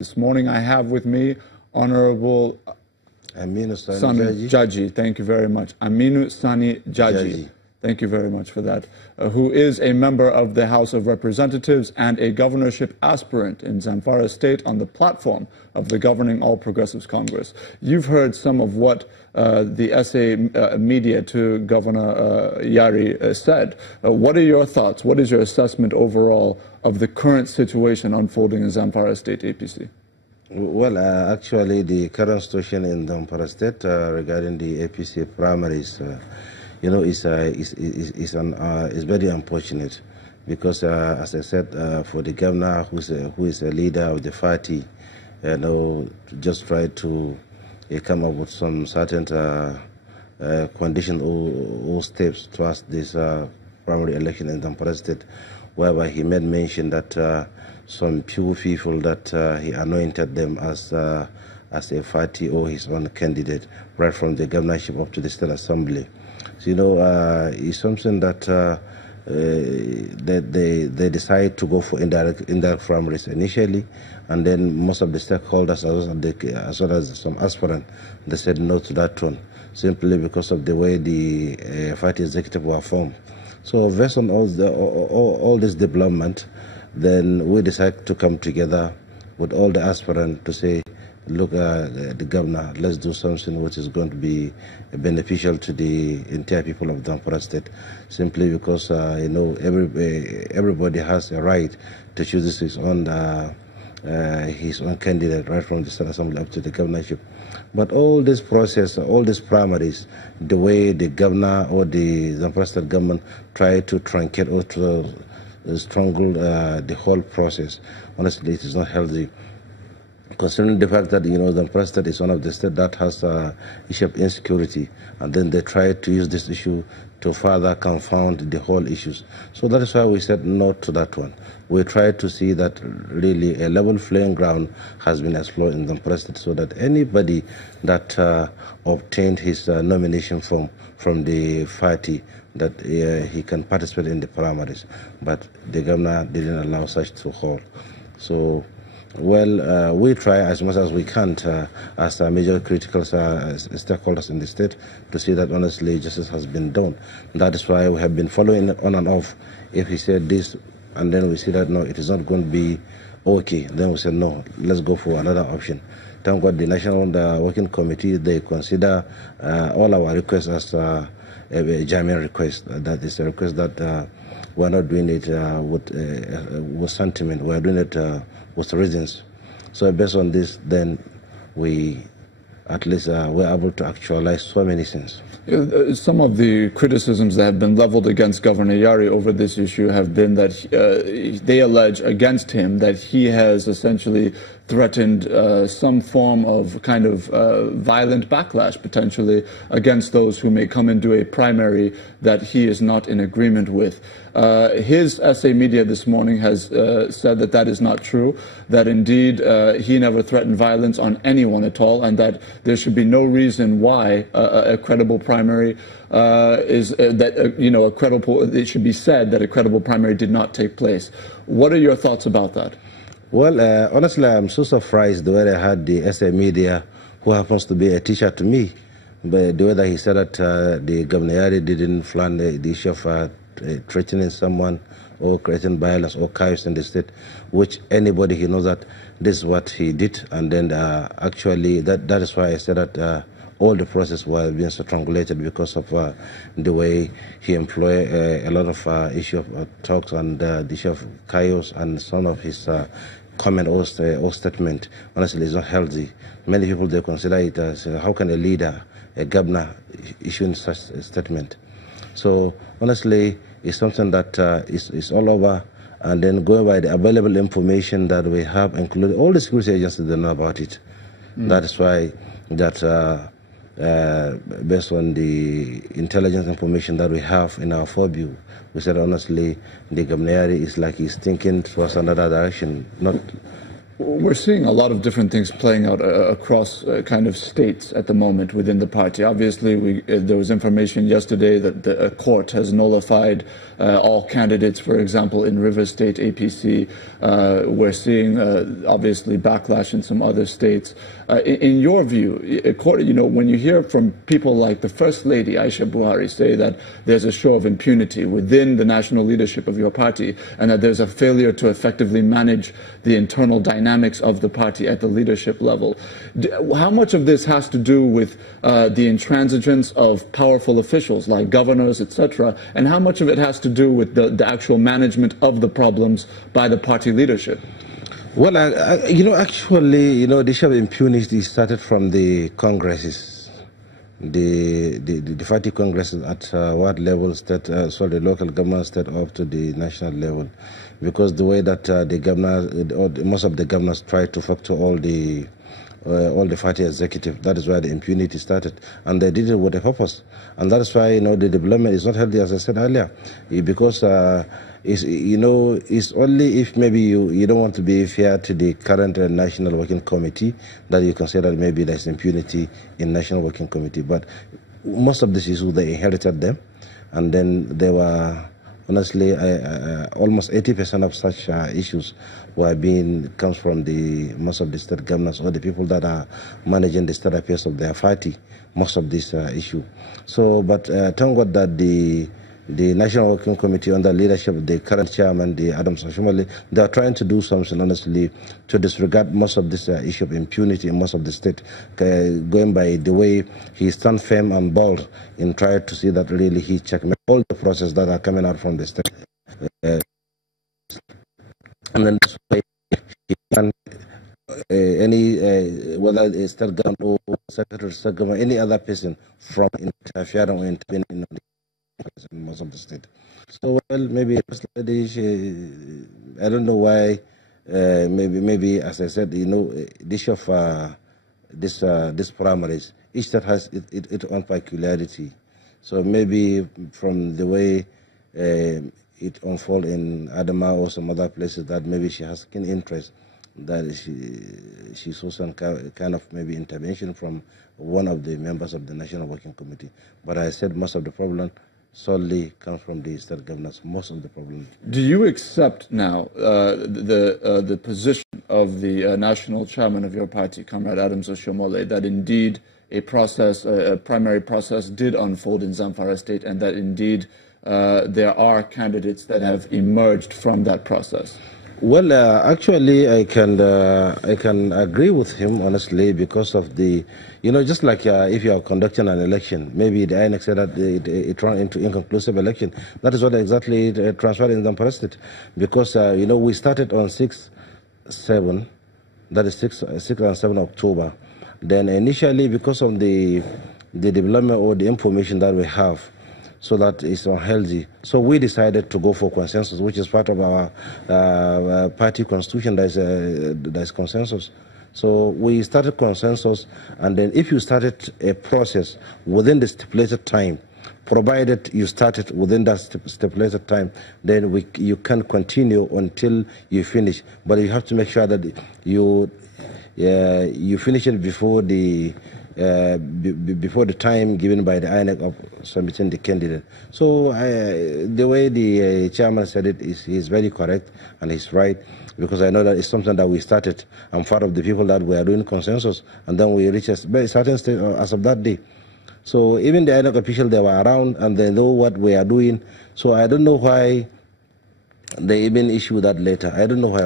This morning I have with me Honorable Sani-Jaji. Thank you very much. Aminu Sani-Jaji. Thank you very much for that. Who is a member of the House of Representatives and a governorship aspirant in Zamfara State on the platform of the governing All Progressives Congress. You've heard some of what the SA media to Governor Yari said. What are your thoughts? What is your assessment overall of the current situation unfolding in Zamfara State APC? Well, actually, the current situation in Zamfara State regarding the APC primaries, is very unfortunate because, as I said, for the governor who is a leader of the party, just try to come up with some certain conditions or steps towards this primary election in Zamfara State, whereby he made mention that some few people that he anointed them as a party or his own candidate, right from the governorship up to the state assembly. So, it's something that they decide to go for indirect primaries initially, and then most of the stakeholders, as well as some aspirants, they said no to that one, simply because of the way the party executive were formed. So, based on all this development, then we decided to come together with all the aspirants to say, look, the governor, let's do something which is going to be beneficial to the entire people of Zamfara State, simply because, everybody has a right to choose his own candidate, right from the state assembly up to the governorship. But all this process, all these primaries, the way the governor or the Zamfara State government try to truncate or to strangle the whole process, honestly, it is not healthy. Considering the fact that, Zamfara State is one of the states that has issue of insecurity, and then they try to use this issue to further confound the whole issues. So that is why we said no to that one. We try to see that really a level playing ground has been explored in Zamfara State, so that anybody that obtained his nomination from the party, that he can participate in the primaries. But the governor didn't allow such to hold. So, well, we try as much as we can as major critical stakeholders in the state to see that honestly justice has been done. That is why we have been following on and off. If he said this and then we see that no, it is not going to be okay, then we said no, let's go for another option. Thank God the National Working Committee, they consider all our requests as a genuine request. That is a request that we're not doing it with sentiment, we're doing it with reasons. So based on this, then we at least were able to actualize so many things. Some of the criticisms that have been leveled against Governor Yari over this issue have been that they allege against him that he has essentially threatened some form of kind of violent backlash potentially against those who may come and do a primary that he is not in agreement with. His SA media this morning has said that that is not true, that indeed he never threatened violence on anyone at all, and that there should be no reason why a credible primary it should be said that a credible primary did not take place. What are your thoughts about that? Well, honestly, I'm so surprised the way I had the SA media, who happens to be a teacher to me, but the way that he said that the Governor Yari didn't plan the issue of threatening someone or creating violence or chaos in the state, which anybody, he knows that this is what he did. And then actually, that is why I said that all the process was being strangulated because of the way he employed a lot of issue of talks and the issue of chaos, and some of his comment or statement, honestly, is not healthy. Many people, they consider it as how can a leader, a governor, issue such a statement? So honestly, it's something that is all over. And then going by the available information that we have, including all the security agencies, they know about it. That is why that based on the intelligence information that we have in our purview, we said honestly, the Governor is like he's thinking towards another direction, not We're seeing a lot of different things playing out across kind of states at the moment within the party. Obviously, there was information yesterday that a court has nullified all candidates, for example, in River State APC. We're seeing, obviously, backlash in some other states. In your view, when you hear from people like the First Lady, Aisha Buhari, say that there's a show of impunity within the national leadership of your party and that there's a failure to effectively manage the internal dynamics of the party at the leadership level. How much of this has to do with the intransigence of powerful officials like governors, etc., and how much of it has to do with the actual management of the problems by the party leadership? Well, actually, the issue of impunity started from the congresses, the party congresses at what level, the local government, state up to the national level, because the way that the governors, or most of the governors, try to factor all the party executive. That is why the impunity started, and they did it with a purpose, and that is why the development is not healthy, as I said earlier, because it's only if maybe you don't want to be fair to the current National Working Committee that you consider that maybe there's impunity in National Working Committee. But most of these issues, they inherited them, and then they were, honestly, almost 80% of such issues comes from most of the state governors or the people that are managing the state affairs of their party, most of this issue. So, but thank God that the National Working Committee, under the leadership of the current chairman, the Adams Oshomole, they are trying to do something, honestly, to disregard most of this issue of impunity in most of the state, going by the way he stands firm and bold in trying to see that really he checkmates all the processes that are coming out from the state. And then that's why he can, whether it's state government or secretary of state government, any other person from interfering or intervening in most of the state. So, well, maybe I don't know why. Maybe as I said, this of this primaries, each state has its own peculiarity. So maybe from the way it unfolds in Adama or some other places, that maybe she has keen interest, that she saw some kind of maybe intervention from one of the members of the National Working Committee. But I said most of the problem solely comes from the state governors, most of the problem. Do you accept now the position of the national chairman of your party, Comrade Adams Oshomole, that indeed a primary process did unfold in Zamfara State, and that indeed there are candidates that have emerged from that process? Well, actually, I can agree with him, honestly, because of the, just like if you are conducting an election, maybe the INEC said that it ran into inconclusive election. That is what exactly it transferred in Zamfara State, because, we started on 6/7, that is 6 and 7 October. Then initially, because of the development or the information that we have, so that it's unhealthy. So we decided to go for consensus, which is part of our party constitution. There's consensus. So we started consensus, and then if you started a process within the stipulated time, provided you started within that stipulated time, then you can continue until you finish. But you have to make sure that you finish it before the time given by the INEC of submitting the candidate. So the way the chairman said it is very correct, and he's right, because I know that it's something that we started. I'm part of the people that we are doing consensus, and then we reached a very certain stage as of that day. So even the INEC officials, they were around and they know what we are doing. So I don't know why they even issue that later. I don't know why.